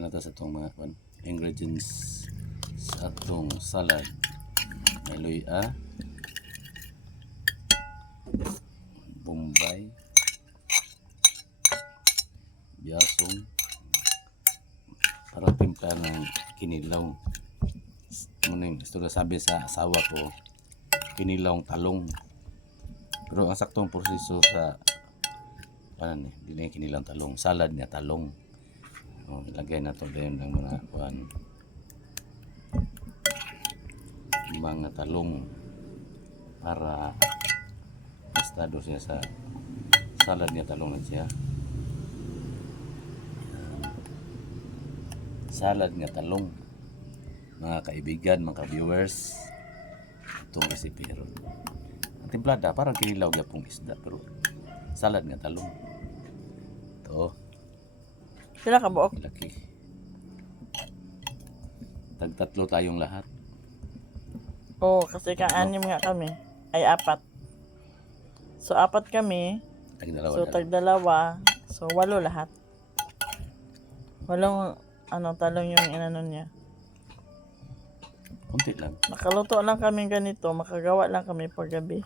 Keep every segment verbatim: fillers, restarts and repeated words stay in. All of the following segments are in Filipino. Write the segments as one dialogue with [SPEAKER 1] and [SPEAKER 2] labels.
[SPEAKER 1] na ta sa itong mga kwan, ingredients sa itong salad. May luya, bombay, biyasong, para timpla ng kinilaw. Muna yung gusto na sabi sa asawa ko, kinilawang talong. Pero ang saktong proseso sa ano ni, hindi na yung kinilawang talong, salad niya talong. O, ilagay na to din ng mga kuan, mga talong para estado siya sa salad niya talong na siya. Salad nga talong, mga kaibigan, mga viewers, itong recipe ron. Ang timplada parang kinilaw gyapong isda pero salad nga talong. Ito,
[SPEAKER 2] Sila ka buok?
[SPEAKER 1] laki. Tagtatlo tayong lahat.
[SPEAKER 2] Oo, kasi ka-anim nga kami. Ay, apat. So, apat kami.
[SPEAKER 1] Tagdalawa
[SPEAKER 2] So,
[SPEAKER 1] na lang.
[SPEAKER 2] tag-dalawa. So, walo lahat. Walong, ano, talong yung inano niya.
[SPEAKER 1] Kunti lang.
[SPEAKER 2] Nakaluto lang kami ganito. Makagawa lang kami pag gabi.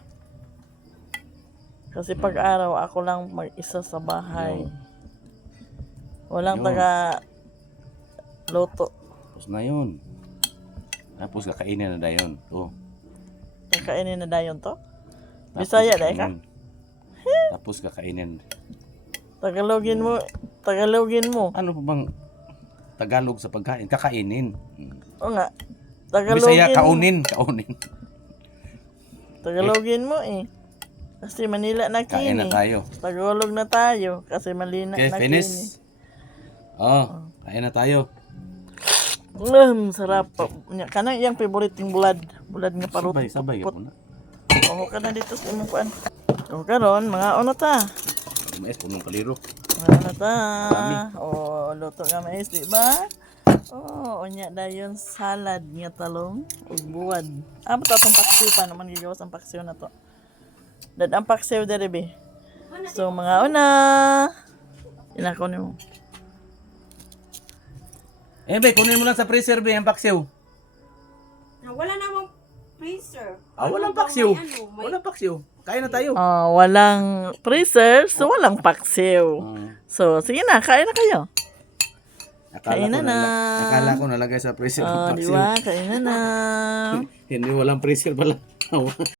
[SPEAKER 2] Kasi pag araw, ako lang mag-isa sa bahay.
[SPEAKER 1] Yun.
[SPEAKER 2] Walang
[SPEAKER 1] Yun.
[SPEAKER 2] taga luto.
[SPEAKER 1] Tapos na yun. Tapos kakainin na na yun. Ito.
[SPEAKER 2] Kakainin na dayon to.
[SPEAKER 1] Tapos
[SPEAKER 2] Bisaya dahil ka?
[SPEAKER 1] kakainin. Tapos kakainin.
[SPEAKER 2] Tagalogin mo. Tagalogin mo.
[SPEAKER 1] Ano pa bang Tagalog sa pagkain? Kakainin. Hmm.
[SPEAKER 2] O nga.
[SPEAKER 1] Bisaya,
[SPEAKER 2] Tagalogin mo.
[SPEAKER 1] kaunin. Kaunin.
[SPEAKER 2] Tagalogin mo eh. Kasi Manila na
[SPEAKER 1] Kain na
[SPEAKER 2] kini.
[SPEAKER 1] tayo.
[SPEAKER 2] Tagalog na tayo. Kasi Malina
[SPEAKER 1] Okay,
[SPEAKER 2] na
[SPEAKER 1] finish.
[SPEAKER 2] kini.
[SPEAKER 1] Oh, kain na tayo.
[SPEAKER 2] Um, sarap. Nya kanang iyang favorite yung bulad. Bulad nga
[SPEAKER 1] Sabay,
[SPEAKER 2] paruti.
[SPEAKER 1] sabay.
[SPEAKER 2] put-
[SPEAKER 1] Ako na.
[SPEAKER 2] Oo ka na dito sa imong kuan. O karon mga ano ta?
[SPEAKER 1] Mais, punong kaliro.
[SPEAKER 2] Mga ano ta? O luto nga mais, di ba? Oh, unya dayon salad nga talong ug buwad. Ah, mo tatong paksiw pa naman gigawas ang paksiw na to. Dad ang paksiw dere be. So mga una. Inako nimo.
[SPEAKER 1] Eh, be, kunin mo lang sa freezer, be, ang paksiw.
[SPEAKER 3] Na wala namang freezer.
[SPEAKER 1] Ah, walang
[SPEAKER 3] Ano daw,
[SPEAKER 1] paksiw.
[SPEAKER 3] may ano, may-
[SPEAKER 1] Walang paksiw. Kain na tayo.
[SPEAKER 2] Ah, walang freezer, so walang paksiw.
[SPEAKER 1] Oh.
[SPEAKER 2] So sige na, kain na kayo.
[SPEAKER 1] Akala
[SPEAKER 2] Kain
[SPEAKER 1] ko
[SPEAKER 2] na
[SPEAKER 1] na.
[SPEAKER 2] na.
[SPEAKER 1] Akala ko nalagay sa freezer
[SPEAKER 2] Oh,
[SPEAKER 1] ang
[SPEAKER 2] di
[SPEAKER 1] paksiw.
[SPEAKER 2] ba? Kain na na.
[SPEAKER 1] Hindi, walang freezer pala.